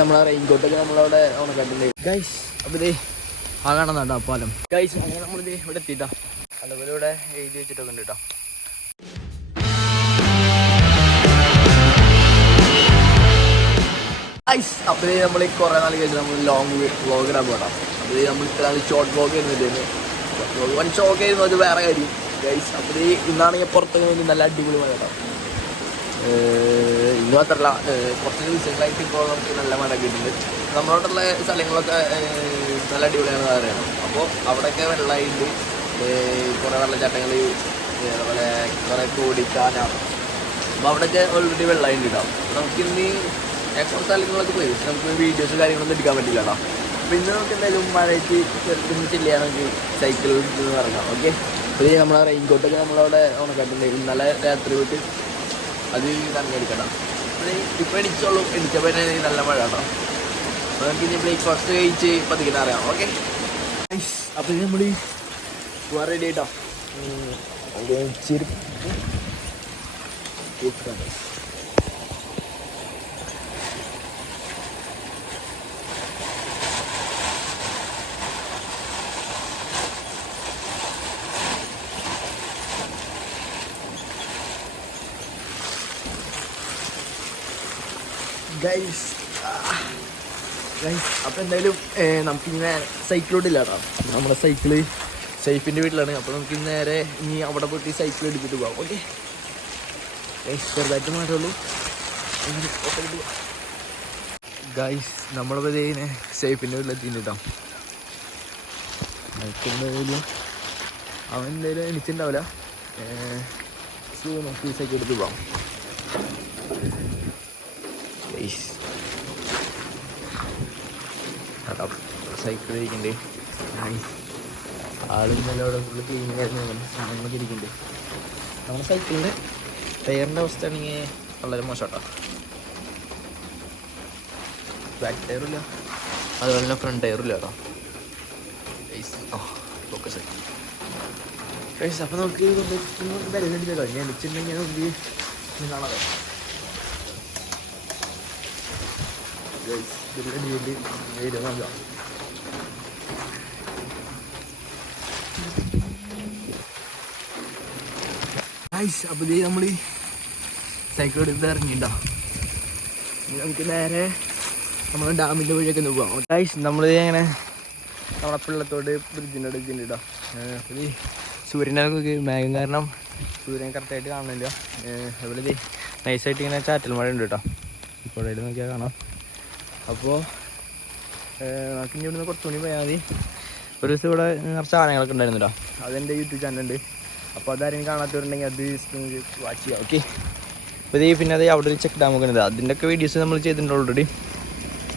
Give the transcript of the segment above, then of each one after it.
നമ്മളെ റെയിൻകോട്ടൊക്കെ നമ്മളവിടെ ഉണക്കാട്ടുണ്ട് ഗൈസ്. അപ്പോൾ ഇതേ ആ കാണുന്നുണ്ടോ പാലം ഗൈസ്. അങ്ങനെ നമ്മളിത് ഇവിടെ എത്തിയിട്ടാ. അതുപോലെ ഇവിടെ എഴുതി വെച്ചിട്ടൊക്കെ ഉണ്ട് കേട്ടോ. ഗൈസ് അപ്പോൾ നമ്മൾ കുറേ നാൾ കഴിഞ്ഞ് നമ്മൾ ലോങ് വ്ളോഗ് ഇടാൻ പോകണം. അപ്പോൾ നമ്മൾ ഇത്ര നാൾ ഷോർട്ട് വ്ളോഗ് ആയിരുന്നു. വൺ ഷോക്ക് ആയിരുന്നു, അത് വേറെ കാര്യം ഗൈസ്. അപ്പോൾ ഇന്നാണെങ്കിൽ പുറത്തൊക്കെ വേണ്ടി നല്ല അടിപൊളി മഴ കേട്ടോ. ഇന്ന് മാത്രമല്ല കുറച്ച് ദിവസങ്ങളായിട്ട് ഇപ്പോൾ നമുക്ക് നല്ല മഴ കിട്ടുന്നുണ്ട്. നമ്മളോടുള്ള സ്ഥലങ്ങളൊക്കെ നല്ല അടിപൊളിയാണെന്ന് പറയണം. അപ്പോൾ അവിടെയൊക്കെ വെള്ളമായിട്ട് കുറേ വെള്ളച്ചാട്ടങ്ങൾ, അതുപോലെ കുറേ കോടിക്കാന, അപ്പോൾ അവിടെയൊക്കെ ഓൾറെഡി വെള്ളമായിട്ട് കേട്ടോ. നമുക്കിന്ന് കുറച്ച് സ്ഥലങ്ങളൊക്കെ പോയി നമുക്ക് വീഡിയോസ് കാര്യങ്ങളൊന്നും എടുക്കാൻ പറ്റില്ല കേട്ടോ. അപ്പോൾ ഇന്ന് നമുക്ക് എന്തായാലും മഴയ്ക്ക് ചെറുതൊന്നും ചെല്ലിയാൽ നമുക്ക് സൈക്കിളിൽ നിന്ന് ഇറങ്ങാം. ഓക്കെ. അപ്പോൾ നമ്മളെ റെയിൻകോട്ടൊക്കെ നമ്മളവിടെ ഉണക്കാട്ടുണ്ട്. ഇന്നലെ രാത്രി പോയിട്ട് അത് നനഞ്ഞെടുക്കണം. ഇപ്പോൾ എണിച്ചപ്പോൾ തന്നെ നല്ല മഴ കേട്ടോ. അപ്പോൾ നമുക്ക് ഇനി ബ്രേക്ക്ഫാസ്റ്റ് കഴിച്ച് പതിക്കുന്ന അറിയാം. ഓക്കെ. അപ്പോൾ നമ്മൾ പോകാൻ റെഡി കേട്ടോ. ഗൈസ് അപ്പോൾ എന്തായാലും നമുക്കിങ്ങനെ സൈക്കിളോട്ടില്ല കേട്ടോ. നമ്മുടെ സൈക്കിള് സൈഫിൻ്റെ വീട്ടിലാണ്. അപ്പോൾ നമുക്ക് നേരെ ഇനി അവിടെ പോയിട്ട് സൈക്കിൾ എടുത്തിട്ട് പോകാം. ഓക്കെ ചെറുതായിട്ട് മാറ്റുള്ളൂ. ഗൈസ് നമ്മളിപ്പോൾ ഇതിനെ സൈഫിൻ്റെ വീട്ടിലെത്തിയിട്ട് കേട്ടോ. എന്തായാലും അവൻ എന്തായാലും എണിച്ചിട്ടുണ്ടാവില്ല. നമുക്ക് സൈക്കിൾ എടുത്ത് പോകാം. സൈക്കിൾ ഇരിക്കുന്നുണ്ട്. ആളിന്നല്ല അവിടെ ഫുള്ള് ക്ലീനിങ് ആയിരുന്നു. സാധനങ്ങളൊക്കെ ഇരിക്കുന്നുണ്ട്. നമ്മുടെ സൈക്കിളിൻ്റെ ടയറിൻ്റെ അവസ്ഥ ആണെങ്കിൽ വളരെ മോശം കേട്ടോ. ബാക്ക് ടയറില്ല, അതുപോലെ തന്നെ ഫ്രണ്ട് ടയറില്ല കേട്ടോ. ഫോക്കസ് ആയി. അപ്പോൾ നമുക്ക് ബലമില്ലല്ലോ. ഞാൻ അടിച്ചിട്ടുണ്ടെങ്കിൽ നമുക്ക് കാണാതെ അപ്പോൾ ഇത് നമ്മൾ സൈക്കിൾ എടുത്ത് ഇറങ്ങിയിട്ടുണ്ടോ. നമുക്ക് നേരെ നമ്മൾ ഡാമിൻ്റെ വഴിയൊക്കെ ഒന്ന് പോകാം. ഗൈസ് നമ്മളിത് അങ്ങനെ നമ്മളെ പിള്ളത്തോട് ബ്രിഡ്ജിൻ്റെ അടുക്കുന്നുണ്ട് കേട്ടോ. അപ്പോൾ ഈ സൂര്യൻ്റെ മേഘം കാരണം സൂര്യൻ കറക്റ്റായിട്ട് കാണുന്നില്ല. അതുപോലെ ഇത് നൈസായിട്ട് ഇങ്ങനെ ചാറ്റൽ മഴ ഉണ്ട് കേട്ടോ. ഇപ്പോൾ നോക്കിയാൽ കാണാം. അപ്പോൾ നമുക്ക് ഇനി ഇവിടുന്ന് കുറച്ചുകൂടി പോയാൽ മതി. ഒരു ദിവസം ഇവിടെ കുറച്ച് ആനകളൊക്കെ ഉണ്ടായിരുന്നു കേട്ടോ. അതെൻ്റെ യൂട്യൂബ് ചാനലുണ്ട്. അപ്പോൾ അതാരും കാണാത്തവരുണ്ടെങ്കിൽ അത് വാച്ച് ചെയ്യാം. ഓക്കെ. അപ്പോൾ പിന്നെ അത് അവിടെ ഒരു ചെക്ക് ഡാമൊക്കെ ഉണ്ട്. അതിൻ്റെയൊക്കെ വീഡിയോസ് നമ്മൾ ചെയ്തിട്ടുണ്ട് ഓൾറെഡി.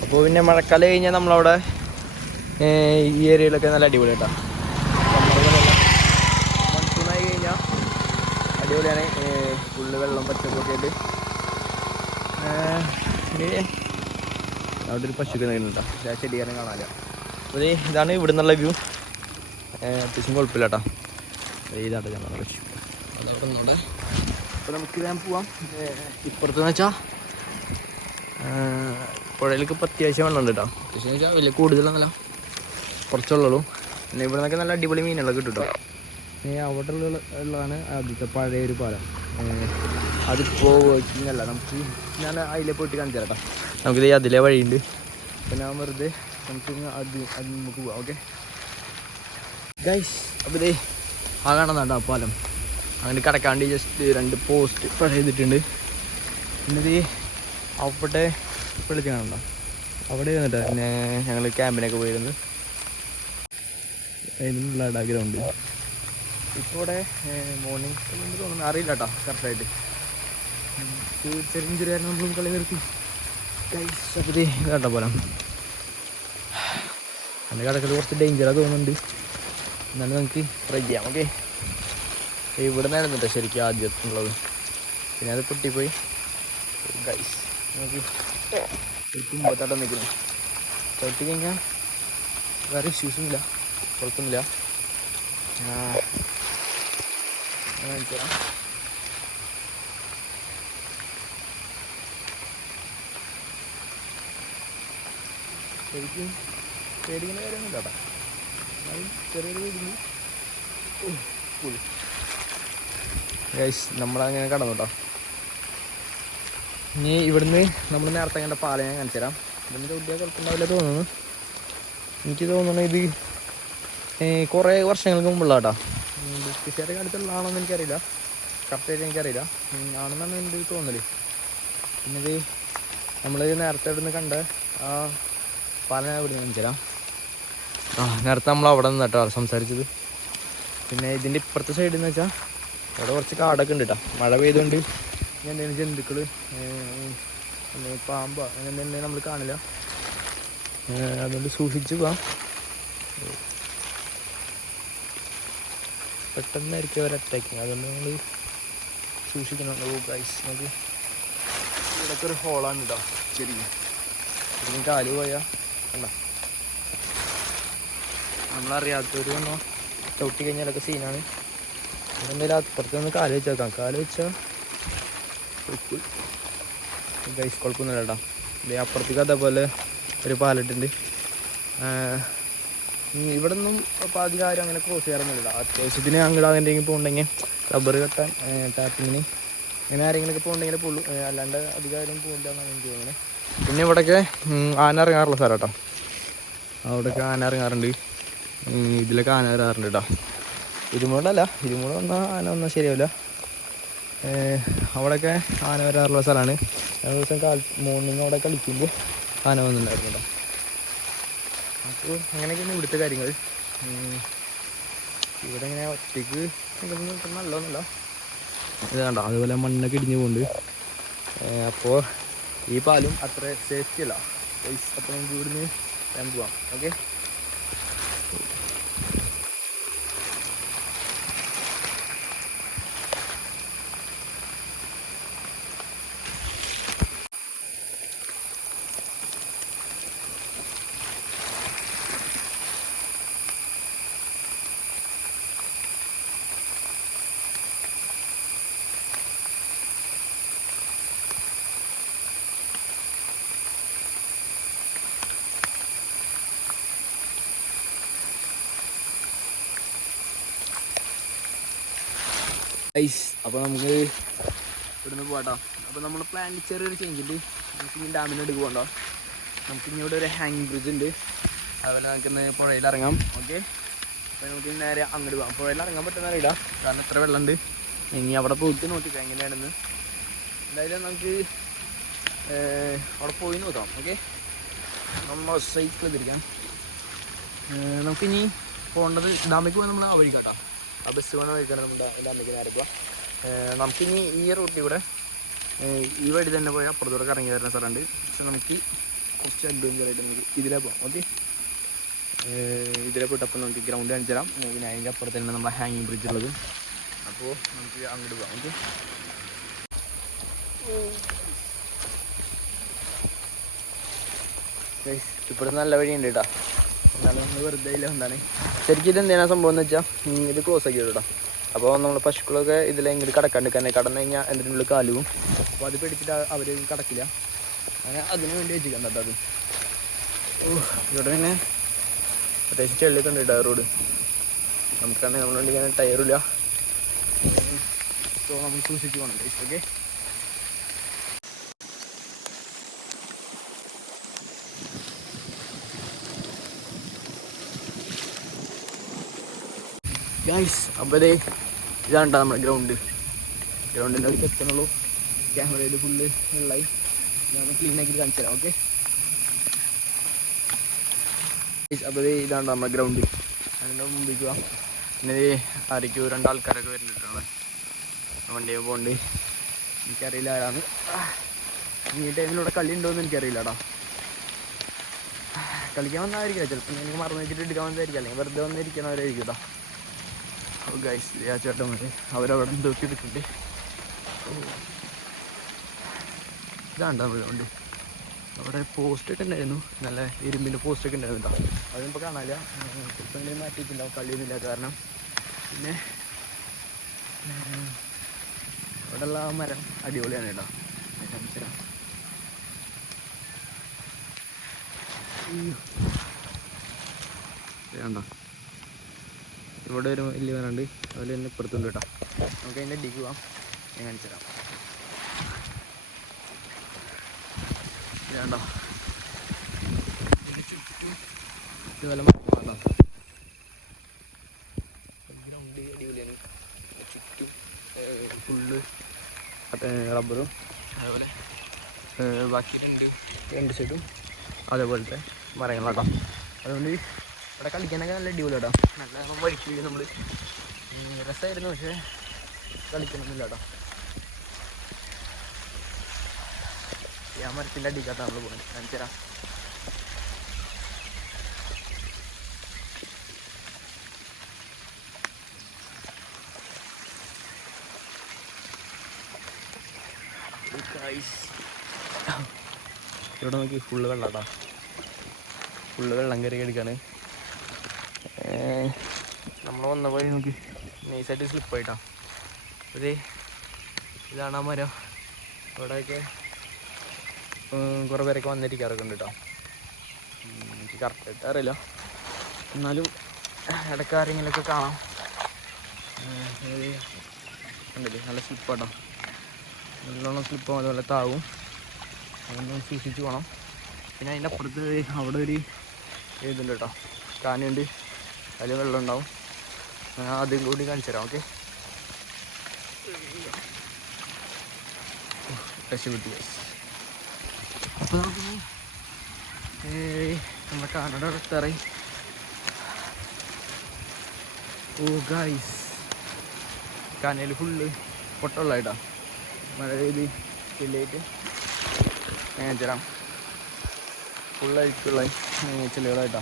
അപ്പോൾ പിന്നെ മഴക്കാലം കഴിഞ്ഞാൽ നമ്മളവിടെ ഈ ഏരിയയിലൊക്കെ നല്ല അടിപൊളി കേട്ടോ. മൺസൂണായി കഴിഞ്ഞാൽ അടിപൊളിയാണ്. ഫുള്ള് വെള്ളം പച്ചപ്പൊക്കെ ആയിട്ട്. അവിടെ ഒരു പശുക്ക് നേരിട്ടോ. ചെടിക്കാരൻ കാണാനില്ല. അപ്പോൾ ഇതാണ് ഇവിടെ നിന്നുള്ള വ്യൂ. അത്യാവശ്യം കുഴപ്പമില്ല കേട്ടോ. ഇതാട്ടോ ഞങ്ങളുടെ പശു. അതവിടെ നിന്നോടെ. അപ്പോൾ നമുക്ക് ഞാൻ പോവാം. ഇപ്പുറത്തെന്ന് വെച്ചാൽ പുഴയിലേക്ക് ഇപ്പോൾ അത്യാവശ്യം വെള്ളം ഉണ്ട് കേട്ടോ. അത്യാവശ്യം വെച്ചാൽ വലിയ കൂടുതലൊന്നുമല്ല, കുറച്ചുള്ളൂ. പിന്നെ ഇവിടെ നിന്നൊക്കെ നല്ല അടിപൊളി മീനുകളൊക്കെ കിട്ടും കേട്ടോ. അവിടെ ഉള്ളതാണ് ആദ്യത്തെ പഴയൊരു പാലം. അതിപ്പോൾ വർക്കിംഗ് നമുക്ക് ഞാൻ അതിലെ പോയിട്ട് കാണിച്ചു തരാം കേട്ടോ. നമുക്കിത് അതിലെ വഴിയുണ്ട്. അപ്പോൾ ഞാൻ വെറുതെ നമുക്ക് അത് നമുക്ക് പോവാം. Okay guys. അപ്പോൾ ഇതേ ആ കാണുന്നുണ്ടോ പാലം. അങ്ങനെ കടക്കാണ്ട് ജസ്റ്റ് 2 പോസ്റ്റ് പഴയതിട്ടുണ്ട്. പിന്നെ ഇത് അവിടെ വെളിച്ചം കാണുന്നുണ്ടോ, അവിടെ വന്നിട്ട് പിന്നെ ഞങ്ങൾ ക്യാമ്പിനൊക്കെ പോയിരുന്നു. അതിനുള്ള ആഗ്രഹമുണ്ട്. ഇപ്പോൾ ഇവിടെ മോർണിംഗ് തോന്നുന്നു, അറിയില്ല കേട്ടോ കറക്റ്റായിട്ട്. ചെറിയ ചെറിയ നമ്മളും കളി നിർത്തി. അപ്പോൾ കേട്ടോ പോലാം. അതിൻ്റെ കടക്കൽ കുറച്ച് ഡേഞ്ചറാണ് തോന്നുന്നുണ്ട്. എന്നാലും നമുക്ക് ട്രൈ ചെയ്യാം. ഓക്കെ. ഇവിടെ നിന്നിട്ടോ ശരിക്കും ആദ്യത്തുള്ളത്. പിന്നെ അത് പൊട്ടിപ്പോയി. ഗൈസ് നമുക്ക് തുമ്പത്താട്ടം നിൽക്കുന്നു. ചവിട്ടി കഴിഞ്ഞാൽ വേറെ ഇഷ്യൂസും ഇല്ല, കുഴപ്പമൊന്നുമില്ല. കാണിച്ചുതരാം. ശരിക്കും പേടിക്കുന്ന കാര്യമൊന്നും കേട്ടോ, എന്നാലും ചെറിയൊരു പേടിഞ്ഞ് നമ്മളങ്ങനെ കടന്നു കേട്ടോ. ഇനി ഇവിടുന്ന് നമ്മൾ നേരത്തെ കണ്ട പാലം ഞാൻ കാണിച്ചു തരാം. ഇതിൻ്റെ വലിയ കുഴപ്പമുണ്ടാവില്ല തോന്നുന്നു. എനിക്ക് തോന്നുന്നു ഇത് കുറേ വർഷങ്ങൾക്ക് മുമ്പുള്ള കേട്ടോ. ബ്രിട്ടീഷുകാരുടെ കാലത്തുള്ളതാണോന്ന് എനിക്കറിയില്ല, കറക്റ്റായിട്ട് എനിക്കറിയില്ല, ആണെന്നാണ് എൻ്റെ തോന്നൽ. പിന്നെ ഇത് നമ്മൾ നേരത്തെ ഇവിടുന്ന് കണ്ട ആ പാലം ഞാൻ ഇവിടുന്ന് കാണിച്ചു തരാം. നേരത്തെ നമ്മൾ അവിടെ നിന്ന് കേട്ടോ സംസാരിച്ചത്. പിന്നെ ഇതിൻ്റെ ഇപ്പുറത്തെ സൈഡിൽ എന്ന് വെച്ചാൽ അവിടെ കുറച്ച് കാടൊക്കെ ഉണ്ട് കേട്ടോ. മഴ പെയ്തുകൊണ്ട് എന്തെങ്കിലും ജന്തുക്കൾ, പാമ്പോ അങ്ങനെ എന്തെങ്കിലും നമ്മൾ കാണില്ല. അതുകൊണ്ട് സൂക്ഷിച്ച് പോവാം. പെട്ടെന്നായിരിക്കും അവർ അറ്റാക്കിങ്, അതുകൊണ്ട് നമ്മൾ സൂക്ഷിക്കണം. ഗൈസ് നമുക്ക് ഇവിടൊക്കെ ഒരു ഹോളാണ് കേട്ടോ. ശരിക്കും കാല് പോയാൽ കണ്ട നമ്മളറിയാത്തൊരു വന്നോ ചവിട്ടി കഴിഞ്ഞാലൊക്കെ സീനാണ്. എന്തായാലും അപ്പുറത്ത് നിന്ന് കാല് വെച്ചേക്കാം. കാല് വെച്ചാൽ ഗൈസ് കുഴപ്പമൊന്നുമില്ല കേട്ടോ. ഇതേ അപ്പുറത്തേക്ക് അതേപോലെ ഒരു പാലിട്ടുണ്ട്. ഇവിടെ നിന്നും അപ്പോൾ അധികം ആരും അങ്ങനെ ക്രോസ് ചെയ്യാറൊന്നുമില്ല. അത്യാവശ്യത്തിന് അങ്ങോട്ട് എന്തെങ്കിലും പോകുന്നുണ്ടെങ്കിൽ റബ്ബർ കെട്ടാൻ ടാപ്പിങ്ങിന് അങ്ങനെ ആരെങ്കിലുമൊക്കെ പോകുന്നുണ്ടെങ്കിൽ പോകുള്ളൂ, അല്ലാണ്ട് അധികം ആരും പോകില്ല എന്നാണ് എനിക്ക് തോന്നുന്നത്. പിന്നെ ഇവിടെയൊക്കെ ആന ഇറങ്ങാറുള്ള സ്ഥലം കേട്ടോ. അവിടെയൊക്കെ ആന ഇറങ്ങാറുണ്ട്, ഇതിലൊക്കെ ആന ഇറങ്ങാറുണ്ട് കേട്ടോ. ഇരുമൂടല്ല, ഇരുമൂട് വന്നാൽ ആന വന്നാൽ ശരിയാവില്ല. അവിടെയൊക്കെ ആന വരാറുള്ള സ്ഥലമാണ്. ദിവസം മോർണിംഗ് അവിടെ കളിക്കുമ്പോൾ ആന വന്നിട്ടുണ്ടായിരുന്നു കേട്ടോ. അപ്പോൾ അങ്ങനെയൊക്കെയാണ് ഇവിടുത്തെ കാര്യങ്ങൾ. ഇവിടെ ഇങ്ങനെ ഒറ്റയ്ക്ക് നല്ലതൊന്നുമല്ല. ഇത് കണ്ടോ, അതുപോലെ മണ്ണൊക്കെ ഇടിഞ്ഞു പോകുന്നുണ്ട്. അപ്പോൾ ഈ പാലും അത്ര സേഫ്റ്റി അല്ല. അപ്പോൾ നമുക്ക് ഇവിടുന്ന് ഞാൻ പോവാം. ഓക്കെ, അപ്പോൾ നമുക്ക് ഇവിടുന്ന് പോകാട്ടോ. അപ്പോൾ നമ്മൾ പ്ലാനിൽ ചെറിയൊരു ചേഞ്ച് ഉണ്ട്. നമുക്ക് ഇനി ഡാമിനടുക്ക് പോകണ്ടോ. നമുക്ക് ഇനി ഇവിടെ ഒരു ഹാങ്ങിങ് ബ്രിഡ്ജ് ഉണ്ട്. അതുപോലെ നമുക്കിന്ന് പുഴയിൽ ഇറങ്ങാം. ഓക്കെ, അപ്പോൾ നമുക്ക് നേരെ അങ്ങോട്ട് പോകാം. പുഴയിൽ ഇറങ്ങാൻ പറ്റുന്ന അറിയില്ല, കാരണം ഇത്ര വെള്ളമുണ്ട്. ഇനി അവിടെ പോയിട്ട് നോക്കിക്കാം എങ്ങനെയാണെന്ന്. എന്തായാലും നമുക്ക് അവിടെ പോയി നോക്കാം. ഓക്കെ, നമ്മൾ സൈക്കിൾ തിരിക്കാം. നമുക്കിനി പോകേണ്ടത് ഡാമിലേക്ക് പോയി നമ്മൾ ആ വഴി കേട്ടോ. ആ ബസ് വേണം വഴിക്കാണ് നമ്മുടെ ഡാമിലേക്ക് നേരെ പോവാം. നമുക്കിനി ഈ റൂട്ടിൽ കൂടെ ഈ വഴി തന്നെ പോയാൽ അപ്പുറത്തൂടെ കറങ്ങി വരുന്ന സ്ഥലമുണ്ട്. പക്ഷെ നമുക്ക് കുറച്ച് അഡ്വഞ്ചറായിട്ട് നമുക്ക് ഇതിലേ പോകാം. ഓക്കെ, ഇതിലെ പോയിട്ട് അപ്പോൾ നമുക്ക് ഗ്രൗണ്ട് കാണിച്ചു തരാം. പിന്നെ അതിൻ്റെ അപ്പുറത്ത് തന്നെ നമ്മുടെ ഹാങ്ങിങ് ബ്രിഡ്ജ് ഉള്ളത്. അപ്പോൾ നമുക്ക് അങ്ങോട്ട് പോകാം. ഓക്കെ, ഇവിടെ നല്ല വഴിയുണ്ട് കേട്ടോ. എന്നാലും നമ്മൾ വെറുതെ ഇല്ല. എന്താണ് ശരിക്കും ഇത് എന്തിനാ സംഭവം എന്ന് വെച്ചാൽ ഇത് ക്ലോസ് ആക്കി കേട്ടോ. അപ്പോൾ നമ്മൾ പശുക്കളൊക്കെ ഇതിൽ ഇങ്ങോട്ട് കടക്കാണ്ടിരിക്കാൻ, കടന്നു കഴിഞ്ഞാൽ എന്തിനുള്ളിൽ കാലുവും. അപ്പോൾ അത് പേടിച്ചിട്ട് അവർ കടക്കില്ല. അങ്ങനെ അതിന് വേണ്ടി വെച്ചിരിക്കണ്ട കേട്ടോ. അത് ഇവിടെ പിന്നെ അത്യാവശ്യം ചെള്ളിയൊക്കെ ഉണ്ട് കേട്ടോ റോഡ്. നമുക്കാണെങ്കിൽ നമ്മളുണ്ട് ഇങ്ങനെ ടയറില്ല. സോ നമുക്ക് സൂക്ഷിച്ച് പോകണം. ഓക്കെ, ഗൈസ് അപ്പോൾ ഇതേ ഇതാണ് നമ്മുടെ ഗ്രൗണ്ടിൻ്റെ അടുത്ത് എത്തണുള്ളൂ. ക്യാമറയിൽ ഫുള്ള് വെള്ളമായി. ഞാൻ ക്ലീൻ ആക്കി കാണിച്ചു തരാം. ഓക്കെ, അപ്പോൾ ഇതാണ് നമ്മുടെ ഗ്രൗണ്ട്. അതിൻ്റെ മുമ്പിൽ പോവാം. പിന്നെ ആരൊക്കെയോ രണ്ടാൾക്കാരൊക്കെ വരുന്നുണ്ട്. വണ്ടിയെ പോകണ്ട്. എനിക്കറിയില്ല ആരാണ്. ഈ ടൈമിലൂടെ കളി ഉണ്ടോയെന്ന് എനിക്കറിയില്ല കേട്ടോ. കളിക്കാൻ വന്നതായിരിക്കില്ല, ചിലപ്പോൾ എനിക്ക് മറന്നു വെച്ചിട്ട് എടുക്കാൻ വന്നതായിരിക്കും, അല്ലെങ്കിൽ വെറുതെ വന്നിരിക്കണവരായിരിക്കും കേട്ടോ. ഓ ഗൈസ്, ആ ചേട്ടന്മാരെ അവരവിടെ എന്തൊക്കെ എടുക്കുന്നുണ്ട്. ഇതാണ്ടോ ഗ്രൗണ്ട്. അവിടെ പോസ്റ്റൊക്കെ ഉണ്ടായിരുന്നു, നല്ല ഇരുമ്പിൻ്റെ പോസ്റ്റൊക്കെ ഉണ്ടായിരുന്നു കേട്ടോ. അതിനിപ്പോൾ കാണാനില്ല, ചിലപ്പോൾ എന്തെങ്കിലും മാറ്റിയിട്ടുണ്ടാവും, കളിയൊന്നുമില്ല കാരണം. പിന്നെ അവിടെയുള്ള ആ മരം അടിപൊളിയാണ് കേട്ടോ. വേണ്ട, ഇവിടെ ഒരു വലിയ മരമുണ്ട്, അതിൽ തന്നെ ഇപ്പുറത്തുണ്ട് കേട്ടോ. നമുക്ക് അതിൻ്റെ അടിക്ക് പോവാം, ഞാൻ കാണിച്ചു തരാം. വേണ്ട ഇതുപോലെ ഗ്രൗണ്ട് അടിപൊളിയാണ്. ചുറ്റും ഫുള്ള് റബ്ബറും അതേപോലെ ബാക്കി രണ്ട് സൈഡും അതേപോലത്തെ മരങ്ങളാട്ടോ. അതുകൊണ്ട് ഇവിടെ കളിക്കാനൊക്കെ നല്ല അടിപൊളി കേട്ടോ. നല്ല വഴിക്കില്ല, നമ്മൾ രസമായിരുന്നു, പക്ഷേ കളിക്കണമെന്നില്ല കേട്ടോ. ആ മരത്തിൻ്റെ അടിക്കാത്ത നമ്മൾ പോകുന്നത് കാണിച്ചു തരാം. ഇവിടെ നോക്കി ഫുള്ള് വെള്ളം കേട്ടോ, ഫുള്ള് വെള്ളം കയറി എടുക്കാണ്. നമ്മൾ വന്ന പോയി നോക്കി നൈസായിട്ട് സ്ലിപ്പായിട്ടാ. ഒരു ഇതാണ് ആ മരം. ഇവിടെയൊക്കെ കുറേ പേരൊക്കെ വന്നിരിക്കാറൊക്കെ ഉണ്ട് കേട്ടോ. എനിക്ക് കറക്റ്റായിട്ട് അറിയില്ല, എന്നാലും ഇടയ്ക്ക് ആരെങ്കിലുമൊക്കെ കാണാം. ഉണ്ടല്ലേ നല്ല സ്ലിപ്പാട്ടോ, നല്ലോണം സ്ലിപ്പാകും, അതുപോലെ താവും. അതൊന്നും സൂക്ഷിച്ച് പോകണം. പിന്നെ അതിൻ്റെ അപ്പുറത്ത് അവിടെ ഒരു ഇതുണ്ട് കേട്ടോ, കാനുണ്ട്, അതിൽ വെള്ളം ഉണ്ടാവും. അതും കൂടി കാണിച്ചു തരാം. ഓക്കെ, രക്ഷപ്പെട്ടു. അപ്പോൾ നമുക്ക് നമ്മുടെ കാനഡ അടുത്തറി. ഓ ഗൈസ്, കാനയിൽ ഫുള്ള് പൊട്ടമുള്ളതായിട്ടാ, മഴ പെയ്ത് ചെല്ലിയിട്ട് ഞാൻ തരാം. ഫുള്ളായിട്ടുള്ള ചെല്ലുകളായിട്ടാ.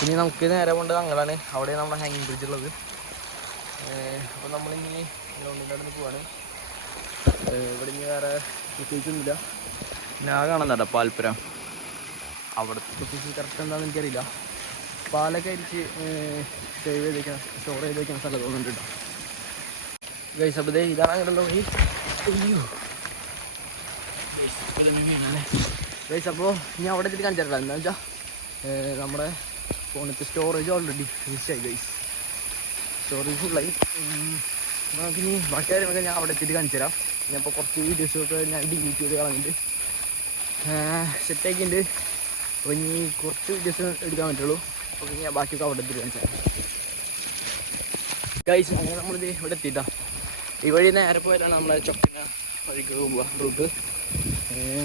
ഇനി നമുക്ക് നേരെ കൊണ്ട് അങ്ങനെയാണ്, അവിടെ നമ്മുടെ ഹാങ്ങിങ് ബ്രിഡ്ജ് ഉള്ളത്. അപ്പോൾ നമ്മളിനി ഗ്രൗണ്ടിൻ്റെ അടുത്ത് പോവാണ്. ഇവിടെ ഇനി വേറെ പ്രത്യേകിച്ചൊന്നുമില്ല. ഞാൻ കാണുന്നുണ്ടോ പാൽപ്പുരം, അവിടുത്തെ പ്രത്യേകിച്ച് കറക്റ്റ് എന്താണെന്ന് എനിക്കറിയില്ല. പാലൊക്കെ അരിച്ച് സ്റ്റോർ ചെയ്ത് വയ്ക്കുന്ന സ്ഥലം തോന്നുന്നുണ്ട് കേട്ടോ. ഗൈസ്, അപ്പോൾ ഇതാണ് അങ്ങനെയുള്ള വഴി. അയ്യോ ഗൈസ്, അപ്പോൾ ഞാൻ അവിടെ എത്തിയിട്ട് കാണിച്ചിട്ടില്ല. എന്താ വെച്ചാൽ നമ്മുടെ ഫോണിലത്തെ സ്റ്റോറേജ് ഓൾറെഡി ഫിനിഷായി ഗൈസ്, സ്റ്റോറേജ് ഫുള്ളായി. നമുക്കിനി ബാക്കി കാര്യങ്ങളൊക്കെ ഞാൻ അവിടെ എത്തിയിട്ട് കാണിച്ചു തരാം. ഞാൻ ഇപ്പോൾ കുറച്ച് വീഡിയോസൊക്കെ ഞാൻ ഡിലീറ്റ് ചെയ്ത് കളഞ്ഞിട്ട് സെറ്റാക്കിയിട്ടുണ്ട്. അപ്പോൾ ഇനി കുറച്ച് വീഡിയോസ് എടുക്കാൻ പറ്റുള്ളൂ. അപ്പോൾ ഞാൻ ബാക്കിയൊക്കെ അവിടെ എത്തിയിട്ട് കാണിച്ചു തരാം ഗൈസ്. അങ്ങനെ നമ്മളിത് ഇവിടെ എത്തിയിട്ടാ. ഈ വഴി നേരെ പോയാലാണ് നമ്മളെ ചൊക്കിന വഴിക്ക് പോകുക റൂട്ട്.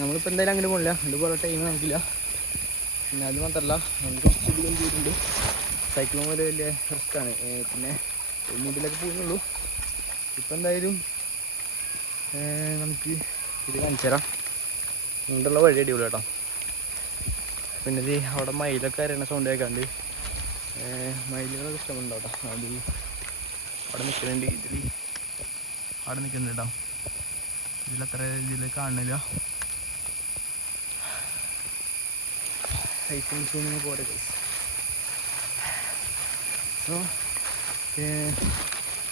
നമ്മളിപ്പോൾ എന്തായാലും അങ്ങനെ പോകില്ല, അതുപോലെ ടൈം നമുക്കില്ല. പിന്നെ അത് മാത്രമല്ല, നമുക്ക് കുറച്ച് അധികം ചെയ്തിട്ടുണ്ട്. സൈക്ലിംഗ് പോലെ വലിയ റിസ്ക്കാണ്. പിന്നെ മുമ്പിലൊക്കെ പോകുന്നുള്ളൂ. ഇപ്പം എന്തായാലും നമുക്ക് ഇത് കാണിച്ചു തരാം. മുണ്ടുള്ള വഴി അടിപൊളി കേട്ടോ. പിന്നെ ഇത് അവിടെ മയിലൊക്കെ അറിയണ സൗണ്ട് കേൾക്കാണ്ട് മയിലുകളൊക്കെ ഇഷ്ടമുണ്ടോ കേട്ടോ. അത് അവിടെ നിൽക്കുന്നുണ്ട്, അവിടെ നിൽക്കുന്നുണ്ട് കേട്ടോ. ഇതിലത്ര ഇതിൽ കാണുന്നില്ല. സൈക്കിൾ പോരെ സോ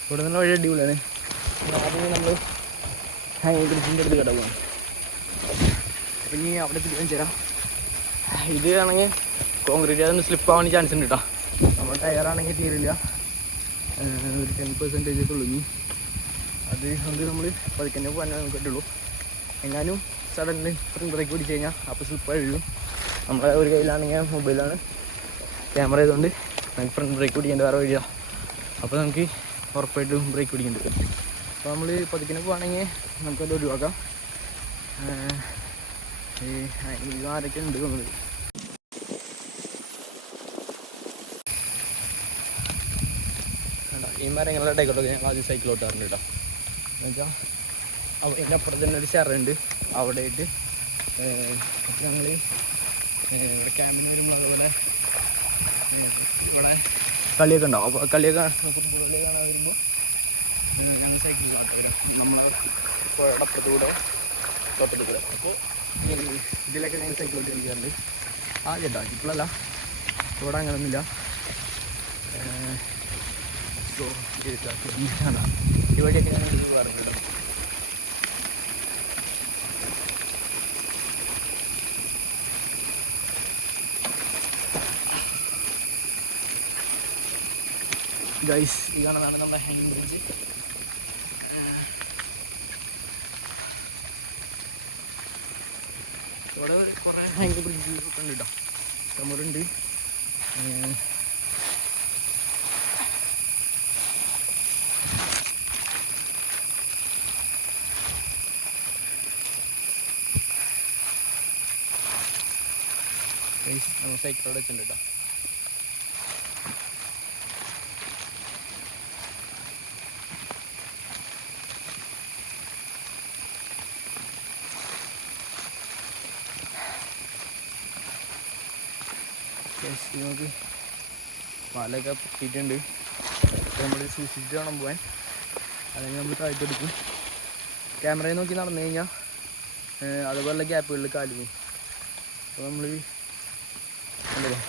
ഇവിടെ നിന്നുള്ള വഴി അടിപൊളിയാണ്. ആദ്യം നമ്മൾ ഹാങ്ങിങ് ബ്രിഡ്ജിൻ്റെ അടുത്ത് കിടക്കുകയാണ്. അപ്പം ഇനി അവിടെ തിരിച്ചു തരാം. ഇത് ആണെങ്കിൽ കോൺക്രീറ്റ് അതൊന്ന് സ്ലിപ്പ് ആവാൻ ചാൻസ് ഉണ്ട് കേട്ടോ. നമ്മുടെ ടയറാണെങ്കിൽ തീരില്ല, ഒരു 10% ഉള്ളൂ. ഇനി അത് കൊണ്ട് നമ്മൾ പതുക്കന്നെ പോകാൻ പറ്റുള്ളൂ. എങ്ങാനും സഡൻലി ഫ്രണ്ട് ബ്രേക്ക് പിടിച്ച് കഴിഞ്ഞാൽ അപ്പോൾ സ്ലിപ്പായി വീഴും. നമ്മുടെ ഒരു കയ്യിലാണെങ്കിൽ മൊബൈലാണ്, ക്യാമറ ചെയ്തുകൊണ്ട് നമുക്ക് ഫ്രണ്ട് ബ്രേക്ക് പിടിക്കേണ്ട വേറെ വഴിയാണ്. അപ്പോൾ നമുക്ക് ഉറപ്പായിട്ടും ബ്രേക്ക് പിടിക്കേണ്ടി വരും. അപ്പോൾ നമ്മൾ പതുക്കിനെ പോകുകയാണെങ്കിൽ നമുക്കത് ഒഴിവാക്കാം. ആരൊക്കെ ഉണ്ട് തോന്നുന്നത്. ഈ മരങ്ങളുടെ ഇടയ്ക്കോട്ടൊക്കെ ഞങ്ങൾ ആദ്യം സൈക്കിൾ ഓട്ടാറുണ്ട് കേട്ടോ. എന്നുവെച്ചാൽ എൻ്റെ അപ്പുറത്ത് തന്നെ ഒരു ചെറുണ്ട്, അവിടെ ആയിട്ട് ഞങ്ങൾ ഇവിടെ ക്യാമ്പിന് വരുമ്പോൾ അതുപോലെ ഇവിടെ കളിയൊക്കെ ഉണ്ടാവും. അപ്പോൾ കളിയൊക്കെ ഫുട്ബോൾ കളി കാണാൻ വരുമ്പോൾ ഞങ്ങൾ സൈക്കിൾ കാണാൻ വരാം. നമ്മൾ അപ്പുറത്തൂടെ തോട്ടത്തിലൂടെ. അപ്പോൾ ഇതിലൊക്കെ ഞങ്ങൾ സൈക്കിൾ ഓട്ടി കളിക്കാറുണ്ട്. ആദ്യം കേട്ടോ, ഇപ്പോഴല്ല, ഇവിടെ അങ്ങനെയൊന്നുമില്ല. ഈ വഴിയൊക്കെ ഞാൻ പോകാറുണ്ട്. ഗൈസ് ഈ കാണുന്നതാണ് നമ്മുടെ ഹാങ്ങിങ് ബ്രിഡ്ജ്. ഇവിടെ കുറേ ഹാങ്ങിങ് ബ്രിഡ്ജ് ഒക്കെ ഉണ്ട് കേട്ടോ, നമ്മളുണ്ട്. നമ്മൾ സൈക്കിളോടെ വെച്ചിട്ടുണ്ട് കേട്ടോ. നമുക്ക് പാലൊക്കെ പൊട്ടിയിട്ടുണ്ട്, നമ്മൾ സൂക്ഷിച്ചിട്ട് വേണം പോകാൻ, അല്ലെങ്കിൽ നമ്മൾ താഴ്ത്തെടുക്കും. ക്യാമറയിൽ നോക്കി നടന്നു കഴിഞ്ഞാൽ അതുപോലുള്ള ഗ്യാപ്പുകളിൽ കാല് പോകും. അപ്പോൾ നമ്മൾ ഉണ്ടല്ലേ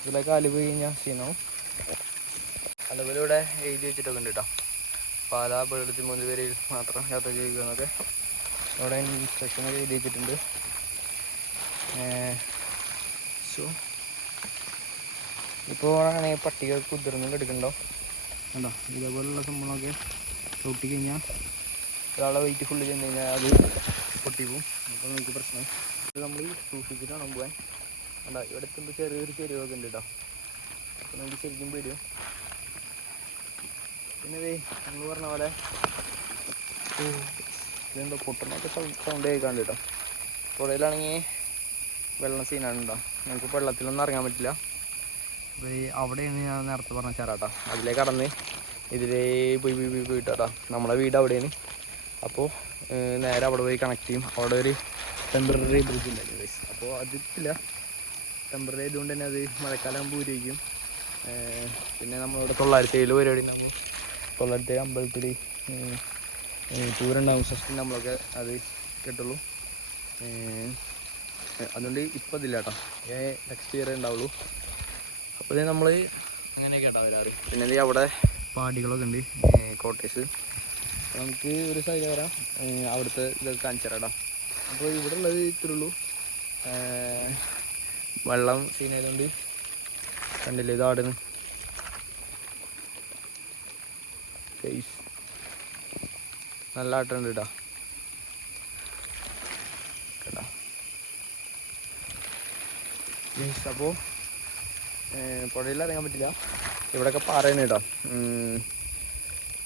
ഇതിലെ കാല് പോയി കഴിഞ്ഞാൽ സീനാവും. അതുപോലെ ഇവിടെ എഴുതി വെച്ചിട്ടൊക്കെ ഉണ്ട് കേട്ടോ, പാലാ വെള്ളത്തിൽ 3 പേരിൽ മാത്രം യാത്ര ചെയ്യുക എന്നൊക്കെ ഇവിടെ ഇൻസ്ട്രക്ഷനൊക്കെ എഴുതി വെച്ചിട്ടുണ്ട്. സോ ഇപ്പോൾ ആണെങ്കിൽ പട്ടിക കുതിർന്നും എടുക്കണ്ടോ കണ്ടോ, ഇതേപോലുള്ള സംഭവങ്ങളൊക്കെ ചവിട്ടി കഴിഞ്ഞാൽ ഒരാളെ വെയിറ്റ് ഫുള്ള് ചെന്ന് കഴിഞ്ഞാൽ അത് പൊട്ടിപ്പോവും. അപ്പോൾ നമുക്ക് പ്രശ്നം നമ്മൾ സൂക്ഷിച്ചിട്ട് വേണം പോകാൻ. കണ്ടോ ഇവിടെ എത്തുമ്പോൾ ചെറിയൊരു ചെരുവൊക്കെ ഉണ്ട് കേട്ടോ, അപ്പോൾ നമുക്ക് ശരിക്കും പേടിയും. പിന്നെ നമ്മൾ പറഞ്ഞ പോലെ ഇതെന്തോ പൊട്ടുന്നൊക്കെ സൗണ്ട് കേൾക്കാണ്ട് കേട്ടോ. പുഴയിലാണെങ്കിൽ വെള്ളം സീനാണ് കേട്ടോ, നമുക്ക് വെള്ളത്തിലൊന്നും ഇറങ്ങാൻ പറ്റില്ല. അപ്പോൾ അവിടെയാണ് ഞാൻ നേരത്തെ പറഞ്ഞ ചേരാട്ടോ, അതിലേ കടന്ന് ഇതിലേ പോയിട്ടാ നമ്മളെ വീട് അവിടെയാണ്. അപ്പോൾ നേരെ അവിടെ പോയി കണക്ട് ചെയ്യും. അവിടെ ഒരു ടെമ്പററി ബ്രിഡ്ജ് ഉണ്ടല്ലോ ഗൈസ്, അപ്പോൾ അതില്ല ടെമ്പററി ആയതുകൊണ്ട് തന്നെ അത് മഴക്കാലം പൂരിക്കും. പിന്നെ നമ്മളിവിടെ 907 പരിപാടി ഉണ്ടാകുമ്പോൾ 907 അമ്പലത്തിൽ പൂരണ്ടാകും, ഫസ്റ്റ് നമ്മളൊക്കെ അത് കിട്ടുള്ളൂ. അതുകൊണ്ട് ഇപ്പോൾ ഇതില്ല കേട്ടോ, നെക്സ്റ്റ് ഇയർ ഉണ്ടാവുള്ളൂ. അപ്പോൾ ഇത് നമ്മൾ അങ്ങനെയൊക്കെ കേട്ടോ വരാറ്. പിന്നെ ഇത് അവിടെ പാടികളൊക്കെ ഉണ്ട്, കോട്ടേഴ്സ്. നമുക്ക് ഒരു സൈഡ് വരാം, അവിടുത്തെ ഇതൊക്കെ കാണിച്ചു തരാം കേട്ടോ. അപ്പോൾ ഇവിടെ ഉള്ളത് ഇത്രേ ഉള്ളൂ, വെള്ളം സീനായതുകൊണ്ട് കണ്ടില്ലേ ഇത് ആടുന്നു കേസ്, നല്ല ആട്ടുണ്ട് കേട്ടോ കേട്ടോ കേസ്. അപ്പോൾ പുഴയിൽ ഇറങ്ങാൻ പറ്റില്ല, ഇവിടെയൊക്കെ പാറയാണ് കേട്ടോ.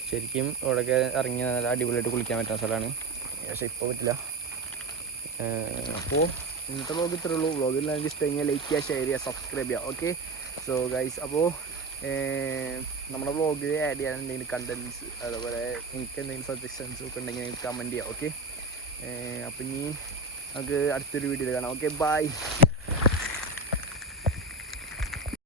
ശരിക്കും ഇവിടെയൊക്കെ ഇറങ്ങി നല്ല അടിപൊളിയായിട്ട് കുളിക്കാൻ പറ്റുന്ന സ്ഥലമാണ്, പക്ഷേ ഇപ്പോൾ പറ്റില്ല. അപ്പോൾ ഇന്നത്തെ വ്ളോഗ് ഇത്രേ ഉള്ളൂ. വ്ളോഗിൽ നിങ്ങൾക്ക് ഇഷ്ടം കഴിഞ്ഞാൽ ലൈക്ക് ചെയ്യുക, ഷെയർ ചെയ്യുക, സബ്സ്ക്രൈബ് ചെയ്യുക. ഓക്കെ സോ ഗൈസ്, അപ്പോൾ നമ്മുടെ വ്ളോഗിൽ ആഡ് ചെയ്യാൻ എന്തെങ്കിലും കണ്ടൻസ് അതുപോലെ നിങ്ങൾക്ക് എന്തെങ്കിലും സജഷൻസ് ഒക്കെ ഉണ്ടെങ്കിൽ നിങ്ങൾക്ക് കമൻറ്റ് ചെയ്യാം. ഓക്കെ അപ്പോൾ ഇനി നമുക്ക് അടുത്തൊരു വീഡിയോയിൽ കാണാം. Okay bye.